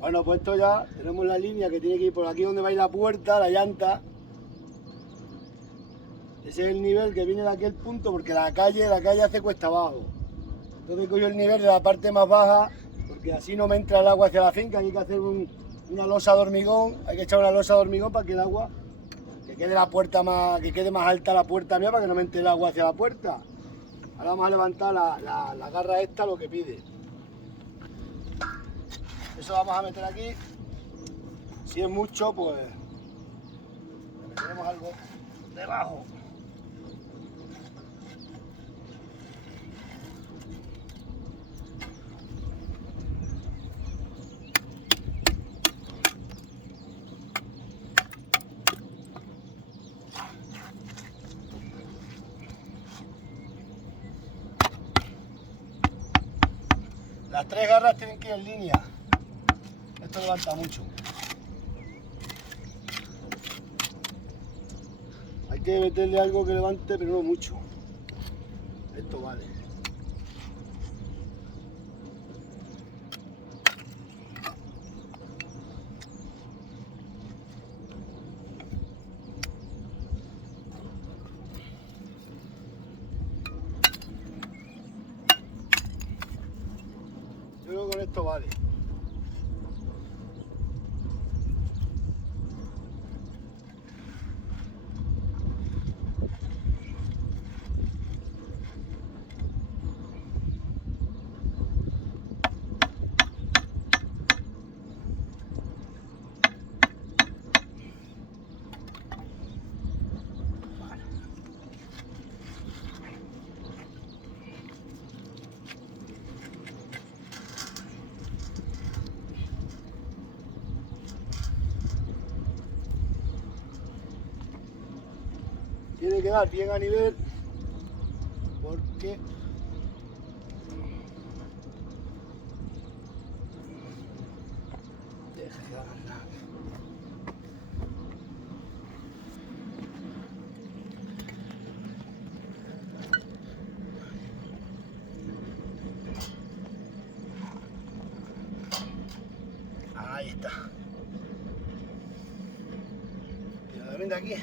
Bueno, pues esto ya tenemos la línea que tiene que ir por aquí donde va a ir la puerta, la llanta. Ese es el nivel que viene de aquel punto porque la calle hace cuesta abajo. Entonces cojo el nivel de la parte más baja porque así no me entra el agua hacia la finca. Hay que hacer una losa de hormigón, hay que echar una losa de hormigón para que el agua, que quede la puerta más, que quede más alta la puerta mía para que no me entre el agua hacia la puerta. Ahora vamos a levantar la garra esta, lo que pide. Eso vamos a meter aquí. Si es mucho, pues le meteremos algo debajo. Las tres garras tienen que ir en línea. Esto levanta mucho. Hay que meterle algo que levante, pero no mucho. Esto vale. Yo creo que con esto vale. Tiene que dar bien a nivel porque ahí está. Y de aquí.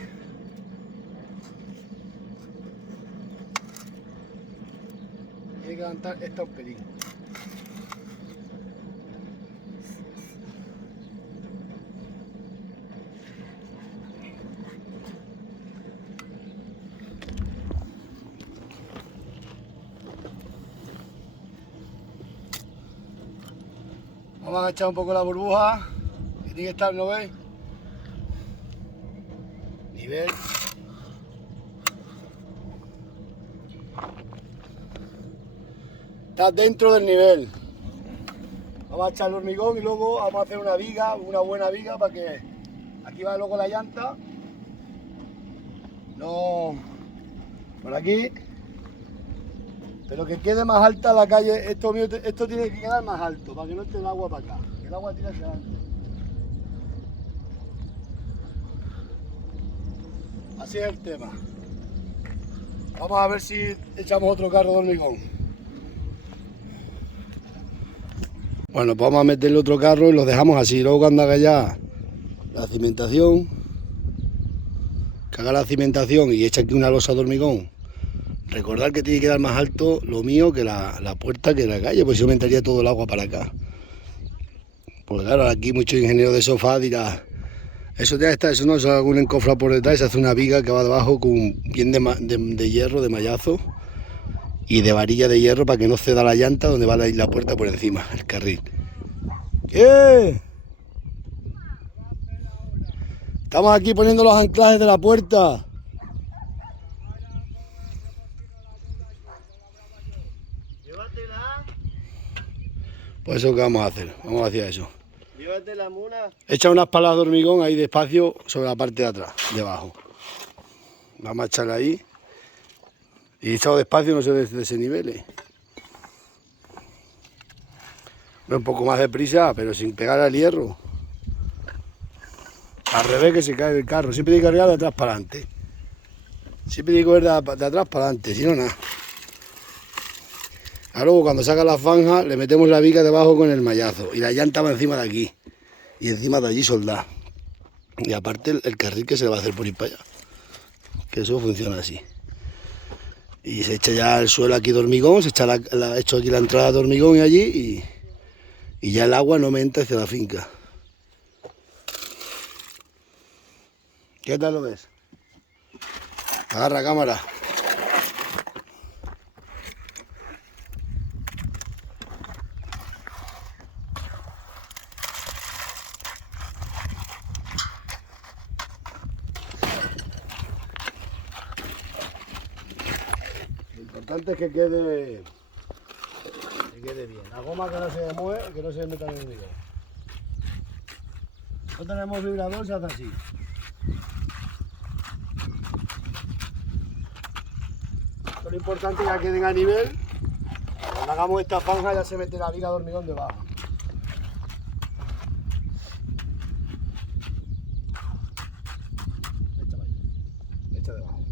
Tiene que levantar esta un pelín. Vamos a echar un poco la burbuja, que tiene que estar, ¿no veis? Nivel. Está dentro del nivel. Vamos a echar el hormigón y luego vamos a hacer una viga, una buena viga para que aquí va luego la llanta. No por aquí. Pero que quede más alta la calle. Esto tiene que quedar más alto para que no esté el agua para acá. Que el agua tira hacia adelante. Así es el tema. Vamos a ver si echamos otro carro de hormigón. Bueno, pues vamos a meterle otro carro y lo dejamos así. Luego cuando haga ya la cimentación, que haga la cimentación y eche aquí una losa de hormigón. Recordar que tiene que dar más alto lo mío que la puerta que la calle, pues yo metería todo el agua para acá. Porque claro, aquí muchos ingenieros de sofá dirán, eso ya está, eso no, eso es algún encofrado por detrás, se hace una viga que va debajo con bien de hierro, de mallazo y de varilla de hierro para que no ceda la llanta donde va a ir la puerta por encima, el carril. ¿Qué? Estamos aquí poniendo los anclajes de la puerta. Pues eso que vamos a hacer, vamos hacia eso. Llévate la mula. Echa unas palas de hormigón ahí despacio sobre la parte de atrás, debajo. Vamos a echarla ahí. Y echado despacio, no se desenivele. Un poco más de prisa, pero sin pegar al hierro. Al revés que se cae del carro. Siempre hay que cargar de atrás para adelante. Siempre hay que coger de atrás para adelante, si no nada. Ahora luego cuando saca la zanja le metemos la viga debajo con el mallazo y la llanta va encima de aquí. y encima de allí soldar. Y aparte el carril que se le va a hacer por ir para allá. Que eso funciona así. Y se echa ya el suelo aquí de hormigón, se echa hecho aquí la entrada de hormigón y allí y ya el agua no me entra hacia la finca. ¿Qué tal lo ves? Agarra cámara. Lo importante es que quede bien. La goma que no se mueve, que no se meta en el video. No tenemos vibrador, se hace así. Lo importante es que queden a nivel. Cuando hagamos esta franja ya se mete la viga de hormigón debajo. Échala ahí. Echa debajo.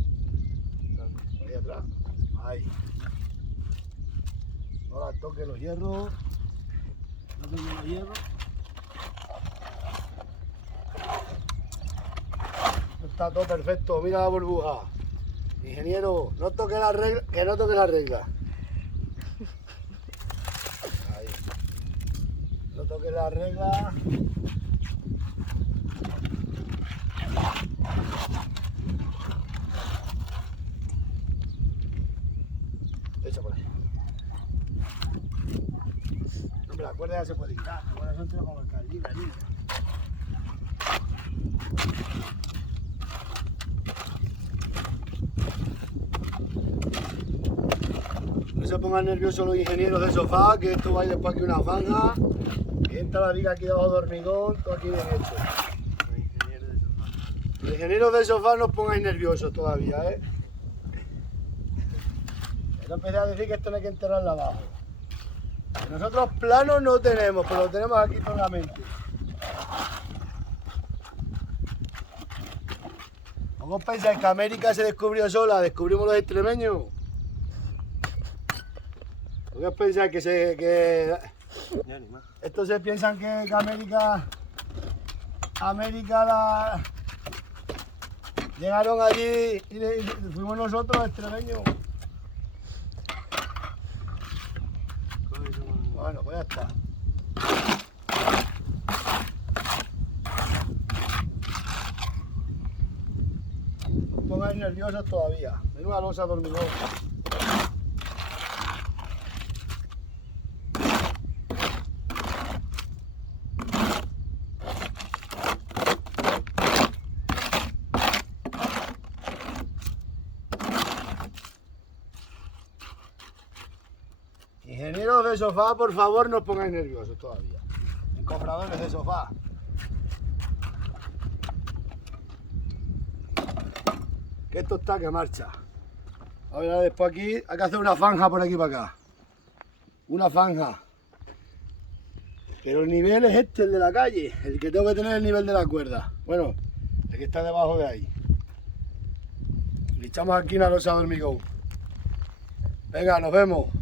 Ahí atrás. Ahí. Ahora toque los hierros. No toque los hierros. Está todo perfecto. Mira la burbuja. Ingeniero, no toque la regla, que no toque la regla. Ahí. No toque la regla. Echa por ahí. Hombre, la cuerda ya se puede quitar. La cuerda son como el caldín allí. No se pongan nerviosos los ingenieros de sofá, que esto va a ir después aquí una franja, y entra la viga aquí debajo de hormigón, todo aquí bien hecho. Los ingenieros de sofá no os pongáis nerviosos todavía, ¿eh? No empecé a decir que esto no hay que enterrarlo abajo. Nosotros planos no tenemos, pero lo tenemos aquí solamente. ¿Cómo pensáis que América se descubrió sola? ¿Descubrimos los extremeños? ¿Por qué os pensáis que estos se piensan que América llegaron allí y fuimos nosotros los extremeños? Bueno, pues ya está. No os pongáis nerviosos todavía. Menuda losa de hormigón. Ingenieros de sofá, por favor, no os pongáis nerviosos todavía. Encofradores de sofá. Que esto está que marcha. A ver, después aquí hay que hacer una franja por aquí para acá. Una franja. Pero el nivel es este, el de la calle. El que tengo que tener el nivel de la cuerda. Bueno, el que está debajo de ahí. Le echamos aquí una losa de hormigón. Venga, nos vemos.